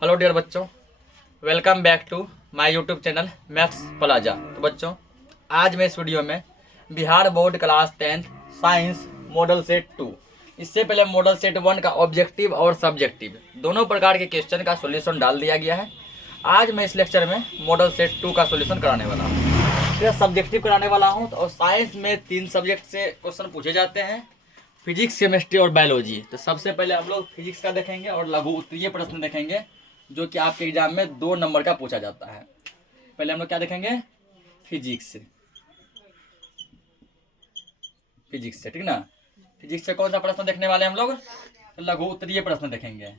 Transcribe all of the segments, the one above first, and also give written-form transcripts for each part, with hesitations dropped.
Hello dear बच्चों, welcome back to my YouTube channel Maths Plaza. तो बच्चों, आज मैं इस वीडियो में Bihar board class 10th science model set 2, इससे पहले मॉडल सेट 1 का ऑब्जेक्टिव और सब्जेक्टिव दोनों प्रकार के क्वेश्चन का सॉल्यूशन डाल दिया गया है। आज मैं इस लेक्चर में मॉडल सेट 2 का सॉल्यूशन कराने वाला हूँ, फिर सब्जेक्टिव कराने वाला हूँ। तो साइंस में 3 सब्जेक्ट से क्वेश्चन पूछे जाते हैं, फिजिक्स, केमिस्ट्री और बायोलॉजी। तो सबसे पहले हम लोग फिजिक्स का देखेंगे और लघु उत्तरीय प्रश्न देखेंगे, जो कि आपके एग्जाम में 2 नंबर का पूछा जाता है। पहले हम लोग क्या देखेंगे? फिजिक्स से, ठीक ना। फिजिक्स से कौन सा प्रश्न देखने वाले हम लोग? तो लघु उत्तरीय प्रश्न देखेंगे।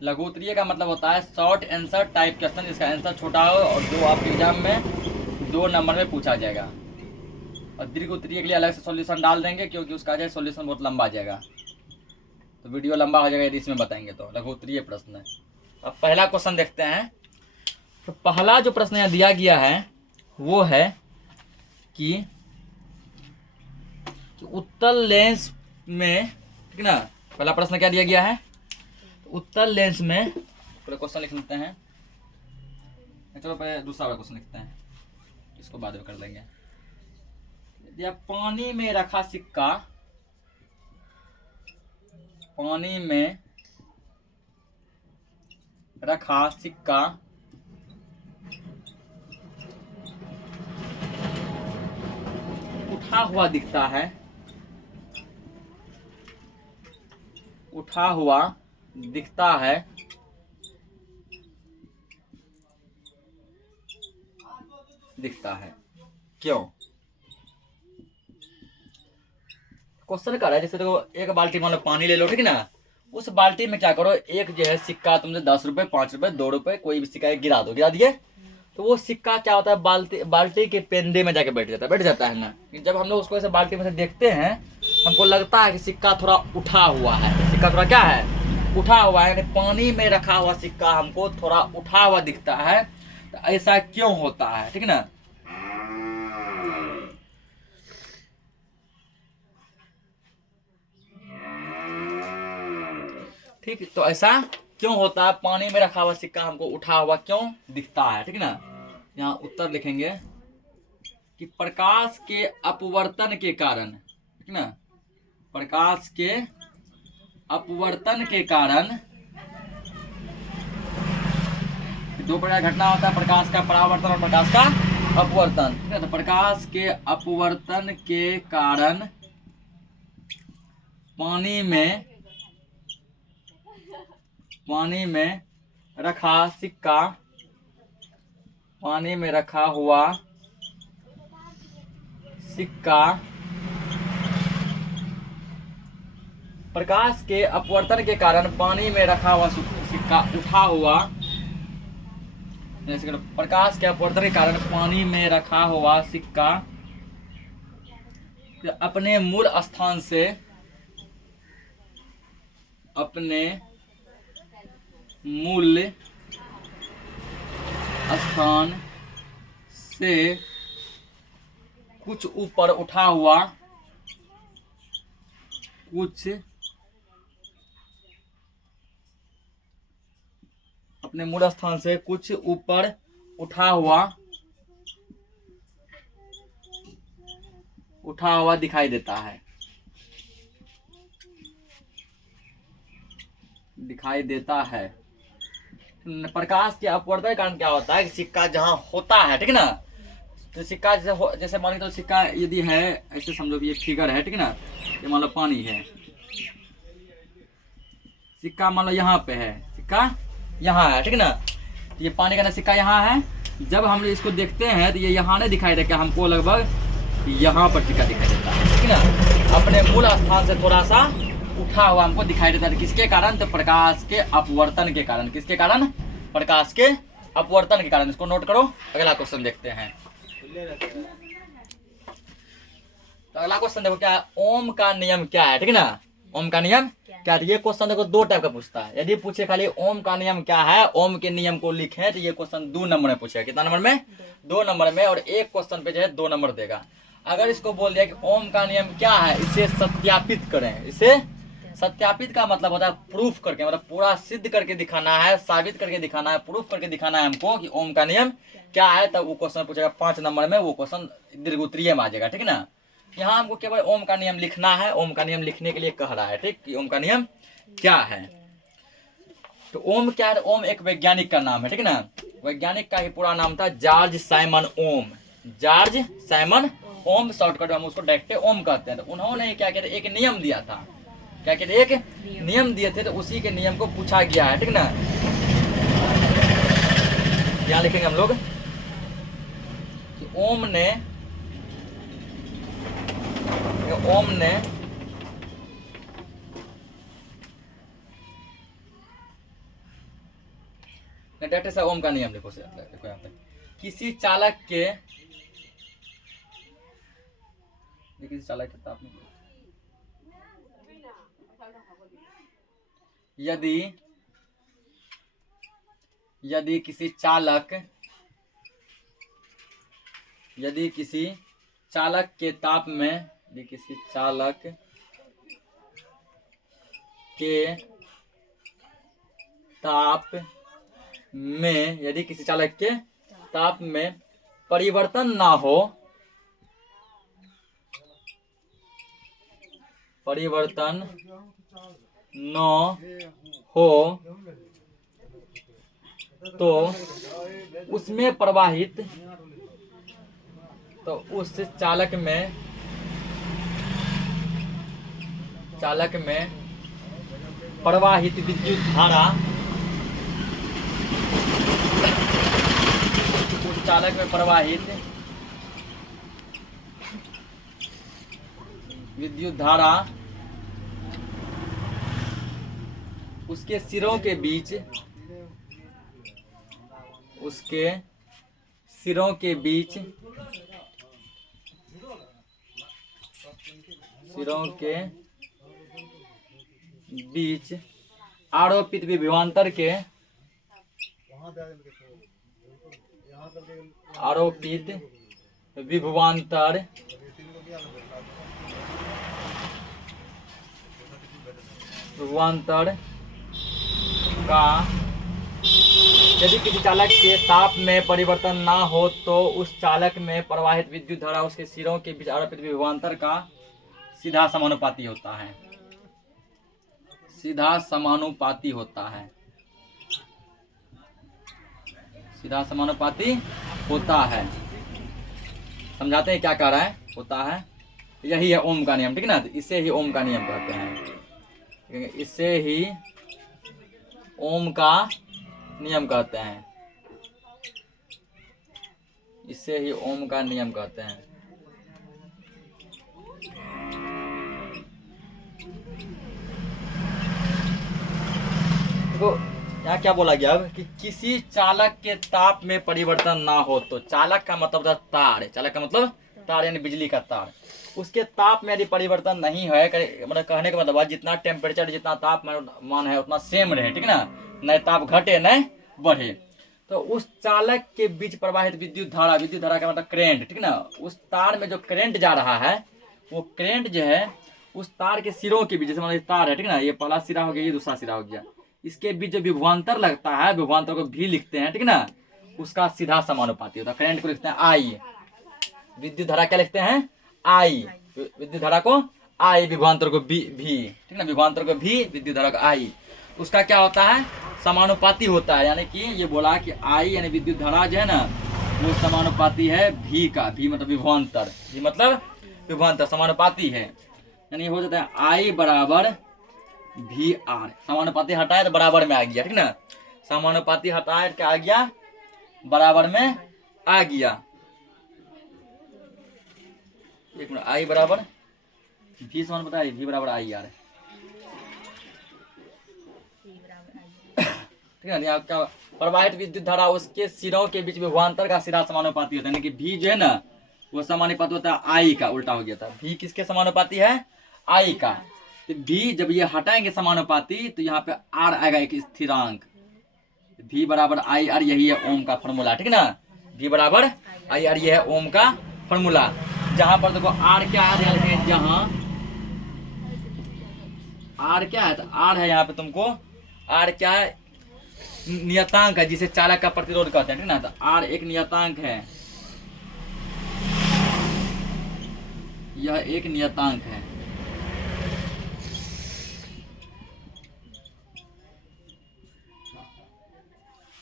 लघु उत्तरीय का मतलब होता है शॉर्ट आंसर टाइप क्वेश्चन, जिसका आंसर छोटा हो और जो आपके एग्जाम में 2 नंबर में पूछा जाएगा। और दीर्घ उत्तरीय के लिए अलग से सॉल्यूशन डाल देंगे, क्योंकि उसका जो सॉल्यूशन बहुत लंबा आ जाएगा, तो वीडियो लंबा हो जाएगा यदि इसमें बताएंगे। तो लघु उत्तरीय प्रश्न है। अब पहला क्वेश्चन देखते हैं। तो पहला जो प्रश्न यहाँ दिया गया है वो है कि उत्तल लेंस में, ठीक ना। पहला प्रश्न क्या दिया गया है? तो उत्तल लेंस में, पूरा क्वेश्चन लिख लेते हैं। चलो पहले दूसरा वाला क्वेश्चन लिखते हैं, इसको बाद में कर देंगे। यदि पानी में रखा सिक्का, पानी में रखा सिक्का उठा हुआ दिखता है, उठा हुआ दिखता है, क्यों? क्वेश्चन कर रहा है, जैसे देखो एक बाल्टी मान लो पानी ले लो, ठीक ना। उस बाल्टी में क्या करो, एक जो है सिक्का तुमसे 10 रुपए, 5 रुपए, 2 रुपए कोई भी सिक्का गिरा दो, गिरा दिए। तो वो सिक्का क्या होता है, बाल्टी के पेंदे में जाके बैठ जाता है ना। जब हम लोग उसको ऐसे बाल्टी में से देखते हैं, हमको लगता है कि सिक्का थोड़ा उठा हुआ है। सिक्का थोड़ा क्या है? उठा हुआ है। यानी पानी में रखा हुआ सिक्का हमको थोड़ा उठा हुआ दिखता है। तो ऐसा क्यों होता है, ठीक ना। ठीक, तो ऐसा क्यों होता है? पानी में रखा हुआ सिक्का हमको उठा हुआ क्यों दिखता है, ठीक ना। यहाँ उत्तर लिखेंगे कि प्रकाश के अपवर्तन के कारण, ठीक ना। प्रकाश के अपवर्तन के कारण 2 प्रकार की घटना होता है, प्रकाश का परावर्तन और प्रकाश का अपवर्तन, ठीक है। तो प्रकाश के अपवर्तन के कारण पानी में रखा सिक्का, पानी में रखा हुआ सिक्का प्रकाश के अपवर्तन के कारण पानी में रखा हुआ सिक्का उठा हुआ, जैसे प्रकाश के अपवर्तन के कारण पानी में रखा हुआ सिक्का अपने मूल स्थान से, अपने मूल स्थान से कुछ ऊपर उठा हुआ, अपने मूल स्थान से कुछ ऊपर उठा हुआ दिखाई देता है, प्रकाश के अपवर्तन के कारण क्या होता है कि सिक्का जहां होता है, ठीक ना। तो सिक्का जैसे मान लो, सिक्का यदि है, ऐसे समझो कि ये फिगर है, ठीक ना। ये मान लो पानी है, सिक्का मान लो यहाँ पे है, सिक्का यहाँ है, ठीक ना। तो ये पानी का ना सिक्का यहाँ है। जब हम इसको देखते हैं तो ये यहाँ नहीं दिखाई देता, हमको लगभग यहाँ पर सिक्का दिखाई देता है, ठीक ना। अपने मूल स्थान से थोड़ा सा उठा हुआ हमको दिखाई देता है। किसके कारण? तो प्रकाश के अपवर्तन के कारण। किसके कारण? प्रकाश के अपवर्तन के कारण। इसको नोट करो। अगला क्वेश्चन देखते हैं। तो अगला क्वेश्चन देखो, क्या ओम का नियम क्या है, ठीक ना। ओम का नियम क्या है? ये क्वेश्चन देखो 2 टाइप का पूछता है। यदि पूछे खाली ओम का नियम क्या है, ओम के नियम को लिखे, तो ये क्वेश्चन 2 नंबर में पूछेगा। कितना नंबर में? 2 नंबर में। और एक क्वेश्चन पे जो है 2 नंबर देगा। अगर इसको बोल दिया कि ओम का नियम क्या है, इसे सत्यापित करें, इसे सत्यापित का मतलब होता है प्रूफ करके, मतलब पूरा सिद्ध करके दिखाना है, साबित करके दिखाना है, प्रूफ करके दिखाना है हमको कि ओम का नियम क्या है। तब वो क्वेश्चन पूछेगा 5 नंबर में, वो क्वेश्चन दीर्घोत्तरीय में आ जाएगा, ठीक है ना। यहाँ हमको केवल ओम का नियम लिखना है, ओम का नियम लिखने के लिए कह रहा है, ठीक, कि ओम का नियम क्या है। तो ओम क्या है, ओम एक वैज्ञानिक का नाम है, ठीक है ना। वैज्ञानिक का ही पूरा नाम था जॉर्ज साइमन ओम, जॉर्ज साइमन ओम, शॉर्टकट हम उसको डायरेक्ट ओम कहते हैं। तो उन्होंने क्या कहते, एक नियम दिया था, क्या कहते, एक नियम दिए थे, तो उसी के नियम को पूछा गया है, ठीक ना। यहाँ लिखेंगे हम लोग कि ओम ने डायरेक्ट से ओम का नियम लिखो, देखो यहाँ पे किसी चालक के ताप में यदि किसी चालक के ताप में, यदि किसी चालक के ताप में परिवर्तन ना हो, तो उसमें प्रवाहित, तो उस चालक में प्रवाहित विद्युत धारा, उस चालक में प्रवाहित विद्युत धारा उसके सिरों के बीच आरोपित विभवांतर के का यदि किसी चालक के ताप में परिवर्तन ना हो, तो उस चालक में प्रवाहित विद्युत धारा उसके सिरों के बीच आरोपित विभवांतर का सीधा समानुपाती होता है, सीधा समानुपाती होता है। समझाते हैं क्या कह रहा है, होता है, यही है ओम का नियम, ठीक है ना। इसे ही ओम का नियम कहते हैं, इसे ही ओम का नियम कहते हैं, इसे ही ओम का नियम कहते हैं। तो यहाँ क्या बोला गया अब कि किसी चालक के ताप में परिवर्तन ना हो, तो चालक का मतलब था तार, चालक का मतलब तार यानी बिजली का तार, उसके ताप में यदि परिवर्तन नहीं है, मतलब कहने का मतलब जितना टेम्परेचर, जितना तापमान है उतना सेम रहे, ठीक ना, न ताप घटे न बढ़े। तो उस चालक के बीच प्रवाहित विद्युत धारा का मतलब करेंट, ठीक ना, उस तार में जो करेंट जा रहा है, वो करेंट जो है उस तार के सिरों के बीच, जैसे मतलब तार है, ठीक ना, ये पहला सिरा हो गया, ये दूसरा सिरा हो गया, इसके बीच जो विभवांतर लगता है, विभवांतर को भी लिखते हैं, ठीक ना, उसका सीधा समानुपाती होता है। करंट को लिखते हैं आई, विद्युत धारा क्या लिखते हैं, आई, विद्युत धारा को आई, विभवांतर को भी, ठीक ना, विभवांतर को भी, विद्युत धारा को आई, उसका क्या होता है, समानुपाती होता है। यानी कि ये बोला कि आई यानी विद्युत धारा जो है ना, वो समानुपाती है भी का, भी मतलब विभवांतर, भी मतलब विभवांतर समानुपाती है। यानी हो जाता है आई बराबर भी आर, समानुपाती हटाए तो बराबर में आ गया, ठीक ना, समानुपाती हटाए क्या आ गया, बराबर में आ गया। एक मिनट, आई बराबर भी समान बताइए, भी बराबर आई आर, ठीक है ना। क्या प्रवाहित विद्युत धारा उसके सिरों के बीच विभवांतर का सीधा समानुपाती होता है, यानी कि भी जो है ना वो समानुपाती होता है आई का, उल्टा हो गया था, भी किसके समानुपाती है, आई का। तो भी जब ये हटाएंगे समानुपाती तो यहाँ पे आर आएगा एक स्थिरांक, भी बराबर आई आर, यही है ओम का फॉर्मूला, ठीक ना, भी बराबर आई आर, ये है ओम का फॉर्मूला। जहां पर देखो आर क्या आ जाएगा, जहां आर क्या है, तो आर है यहाँ पे तुमको, आर क्या है, नियतांक है जिसे चालक का प्रतिरोध कहते हैं, ठीक ना। तो आर एक नियतांक है, यह एक नियतांक है।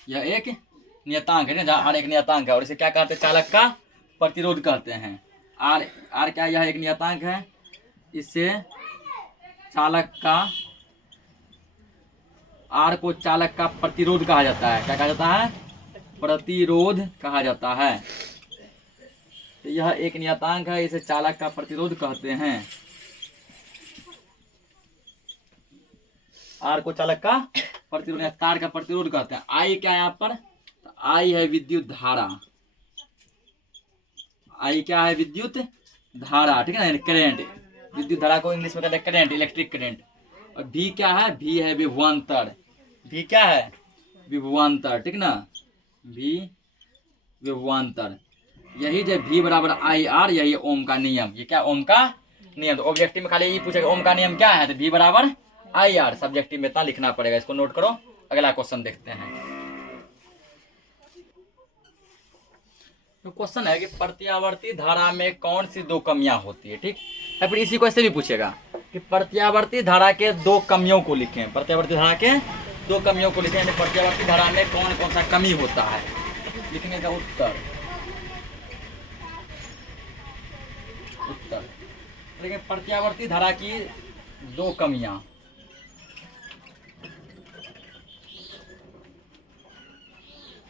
यह एक नियतांक है ना, आर एक नियतांक है और इसे क्या कहते हैं, चालक का प्रतिरोध कहते हैं। आर आर क्या है, यह एक नियतांक है, इससे चालक का, आर को चालक का प्रतिरोध कहा जाता है। क्या कहा जाता है, प्रतिरोध कहा जाता है। तो यह एक नियतांक है, इसे चालक का प्रतिरोध कहते हैं। आर को चालक का प्रतिरोध या तार का प्रतिरोध कहते हैं। आई क्या है यहाँ पर, तो आई है विद्युत धारा, आई क्या है, विद्युत धारा, ठीक है ना, करंट। विद्युत धारा को इंग्लिश में कहते हैं करंट, इलेक्ट्रिक करंट। और भी क्या है, भी है विभवांतर, भी क्या है, विभवांतर, ठीक ना, भी विभवांतर। यही जो भी बराबर आई आर, यही ओम का नियम। ये क्या, ओम का नियम। तो ऑब्जेक्टिव में खाली ये पूछेगा ओम का नियम क्या है, तो भी बराबर आई आर। सब्जेक्टिव में इतना लिखना पड़ेगा, इसको नोट करो। अगला क्वेश्चन देखते हैं। तो क्वेश्चन है कि प्रत्यावर्ती धारा में कौन सी दो कमियां होती है, ठीक है। फिर इसी को ऐसे भी पूछेगा कि प्रत्यावर्ती धारा के दो कमियों को लिखें, प्रत्यावर्ती धारा के दो कमियों को लिखें, यानी प्रत्यावर्ती धारा में कौन कौन सा कमी होता है, लिखने का उत्तर लेकिन प्रत्यावर्ती धारा की दो कमियां,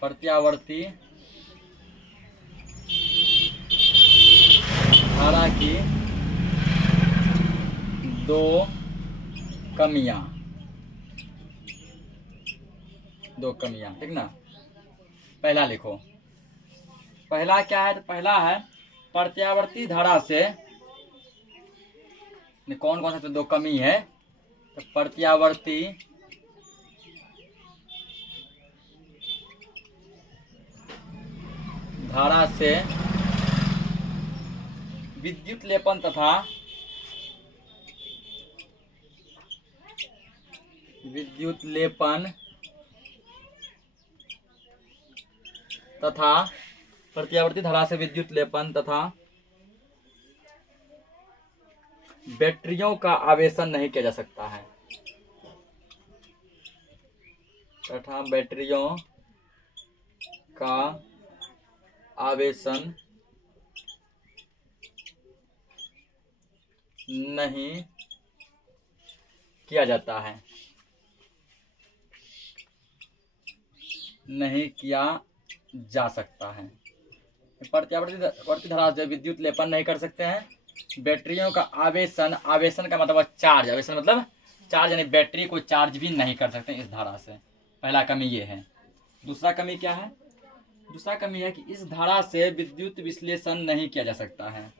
प्रत्यावर्ती धारा की दो कमियां, ठीक ना। पहला लिखो, पहला क्या है, तो पहला है प्रत्यावर्ती धारा से कौन कौन सा तो दो कमी है, तो प्रत्यावर्ती धारा से विद्युत लेपन तथा प्रत्यावर्ती धारा से विद्युत लेपन तथा बैटरियों का आवेशन नहीं किया जा सकता है, तथा बैटरियों का आवेशन नहीं किया जाता है, नहीं किया जा सकता है। प्रत्यावर्ती धारा से विद्युत लेपन नहीं कर सकते हैं, बैटरियों का आवेशन, आवेशन का मतलब चार्ज, आवेशन मतलब चार्ज, यानी बैटरी को चार्ज भी नहीं कर सकते इस धारा से। पहला कमी ये है। दूसरा कमी क्या है, दूसरा कमी है कि इस धारा से विद्युत विश्लेषण नहीं किया जा सकता है।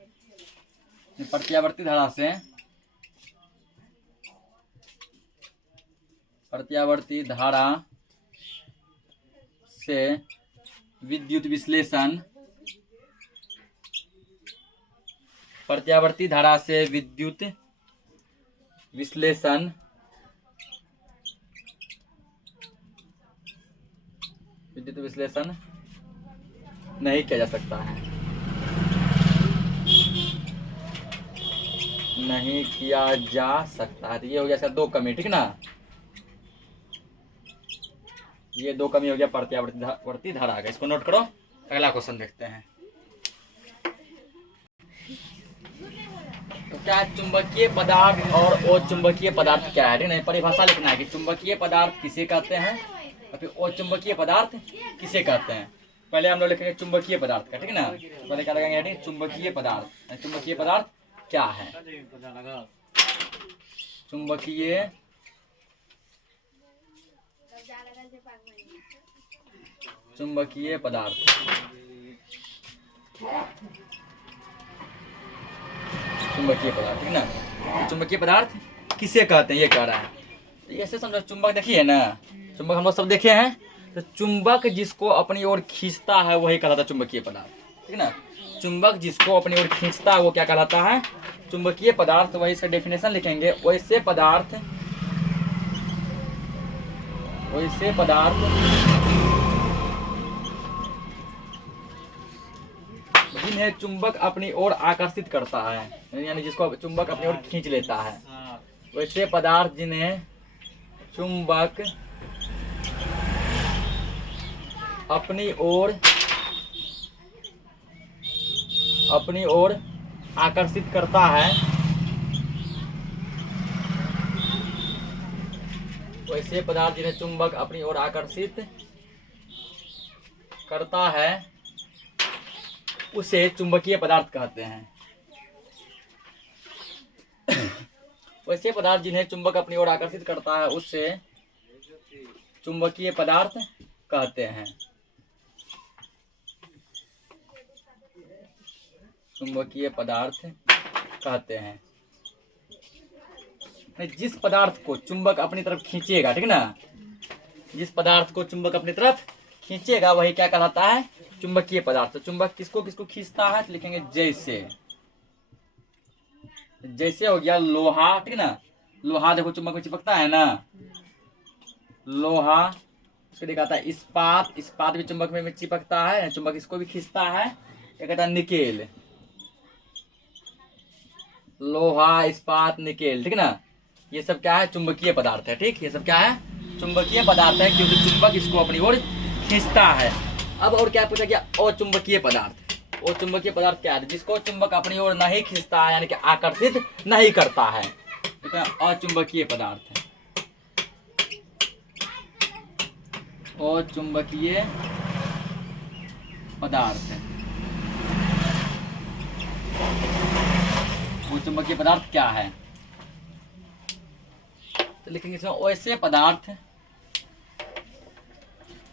प्रत्यावर्ती धारा से, प्रत्यावर्ती धारा से विद्युत विश्लेषण, प्रत्यावर्ती धारा से विद्युत विश्लेषण नहीं किया जा सकता है, नहीं किया जा सकता है। तो ये हो गया इसका दो कमी, ठीक ना। ये दो कमी हो गया प्रत्यावर्ती धारा का, इसको नोट करो। अगला क्वेश्चन देखते हैं। तो क्या चुंबकीय पदार्थ और अचुंबकीय पदार्थ क्या है, नहीं परिभाषा लिखना है कि चुंबकीय पदार्थ किसे कहते हैं और फिर अचुंबकीय पदार्थ किसे कहते हैं। पहले हम लोग लिखेंगे चुंबकीय पदार्थ का, ठीक ना। पहले क्या लगाएंगे, चुंबकीय पदार्थ। चुंबकीय पदार्थ क्या है, चुंबकीय पदार्थ, चुंबकीय पदार्थ, ठीक ना। चुंबकीय पदार्थ किसे कहते हैं ये कह रहा है। तो ऐसे समझो, चुंबक देखिए ना, चुंबक हम लोग सब देखे हैं। तो चुंबक जिसको अपनी ओर खींचता है वही कहलाता है चुंबकीय पदार्थ, ठीक ना। चुंबक जिसको अपनी ओर खींचता है वो क्या कहलाता है, चुंबकीय पदार्थ। वही इसका डेफिनेशन लिखेंगे, वैसे पदार्थ वैसे पदार्थ जिन्हें चुंबक अपनी ओर आकर्षित करता है, यानी जिसको चुंबक अपनी ओर खींच लेता है, वैसे पदार्थ जिन्हें चुंबक अपनी ओर आकर्षित करता है, वैसे पदार्थ जिन्हें चुंबक अपनी ओर आकर्षित करता है उसे चुंबकीय पदार्थ कहते हैं। वैसे पदार्थ जिन्हें चुंबक अपनी ओर आकर्षित करता है उससे चुंबकीय पदार्थ कहते हैं। चुंबकीय पदार्थ कहते हैं। जिस पदार्थ को चुंबक अपनी तरफ खींचेगा, ठीक ना, जिस पदार्थ को चुंबक अपनी तरफ खींचेगा वही क्या कहलाता है? चुंबकीय पदार्थ। तो चुंबक किसको किसको खींचता है? तो लिखेंगे जैसे हो गया लोहा, ठीक ना, लोहा देखो चुंबक में चिपकता है ना, लोहा। उसको दिखाता है इस्पात भी चुंबक में चिपकता है, चुंबक इसको भी खींचता है। क्या कहता है? निकेल, लोहा, इस्पात, निकेल, ठीक ना, ये सब क्या है? चुंबकीय पदार्थ है। ठीक, ये सब क्या है? चुंबकीय पदार्थ है, क्योंकि चुंबक इसको अपनी ओर खींचता है। अब और क्या पूछा गया? अचुंबकीय पदार्थ। अचुंबकीय पदार्थ क्या है? जिसको चुंबक अपनी ओर नहीं खींचता है, यानी कि आकर्षित नहीं करता है, तो अचुंबकीय पदार्थ है। अचुंबकीय पदार्थ है। वो चुंबकीय पदार्थ क्या है? तो लिखेंगे इसमें वैसे पदार्थ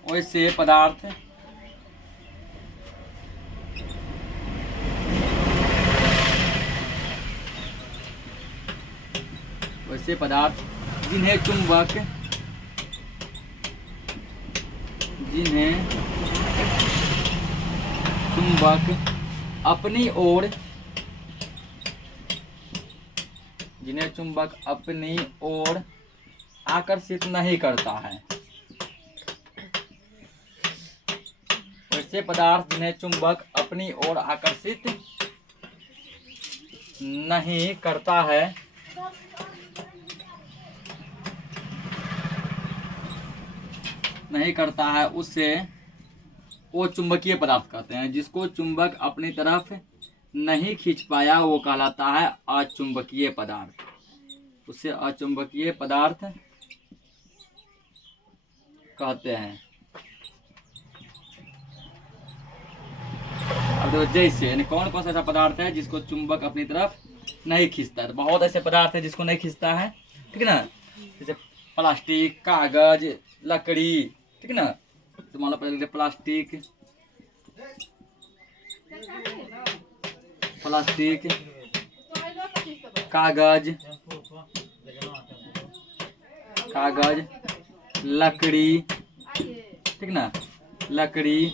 वैसे पदार्थ जिन्हें चुंबक अपनी ओर आकर्षित नहीं करता है। वैसे पदार्थ जिन्हें चुंबक अपनी ओर आकर्षित नहीं करता है उससे वो चुंबकीय पदार्थ कहते हैं। जिसको चुंबक अपनी तरफ नहीं खींच पाया वो कहलाता है अचुंबकीय पदार्थ। उससे अचुंबकीय पदार्थ कहते हैं। अब देखो जैसे, यानी कौन कौन सा ऐसा पदार्थ है जिसको चुंबक अपनी तरफ नहीं खींचता है? तो बहुत ऐसे पदार्थ है जिसको नहीं खींचता है, ठीक है ना, जैसे प्लास्टिक, कागज, लकड़ी, ठीक है ना। तो मान लो पहले प्लास्टिक, कागज, लकड़ी, ठीक ना, लकड़ी,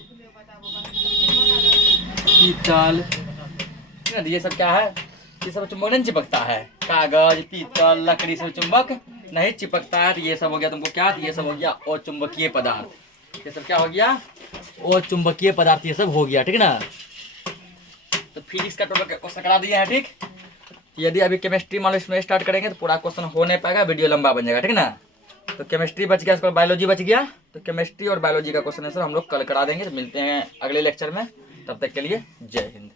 पीतल, ठीक ना, ये सब क्या है? ये सब चुंबक नहीं चिपकता है। कागज, पीतल, लकड़ी से चुंबक नहीं चिपकता है। तो ये सब हो गया तुमको क्या? ये सब हो गया अचुंबकीय पदार्थ। ये सब क्या हो गया? अचुंबकीय पदार्थ ये सब हो गया, ठीक ना। तो फिजिक्स का टॉपिक क्वेश्चन करा दिए हैं, ठीक। यदि अभी केमिस्ट्री मान लो इसमें स्टार्ट करेंगे तो पूरा क्वेश्चन हो नहीं पाएगा, वीडियो लंबा बन जाएगा, ठीक ना। तो केमिस्ट्री बच गया, इसको बायोलॉजी बच गया। तो केमिस्ट्री और बायोलॉजी का क्वेश्चन आंसर हम लोग कल करा देंगे। तो मिलते हैं अगले लेक्चर में, तब तक के लिए जय हिंद।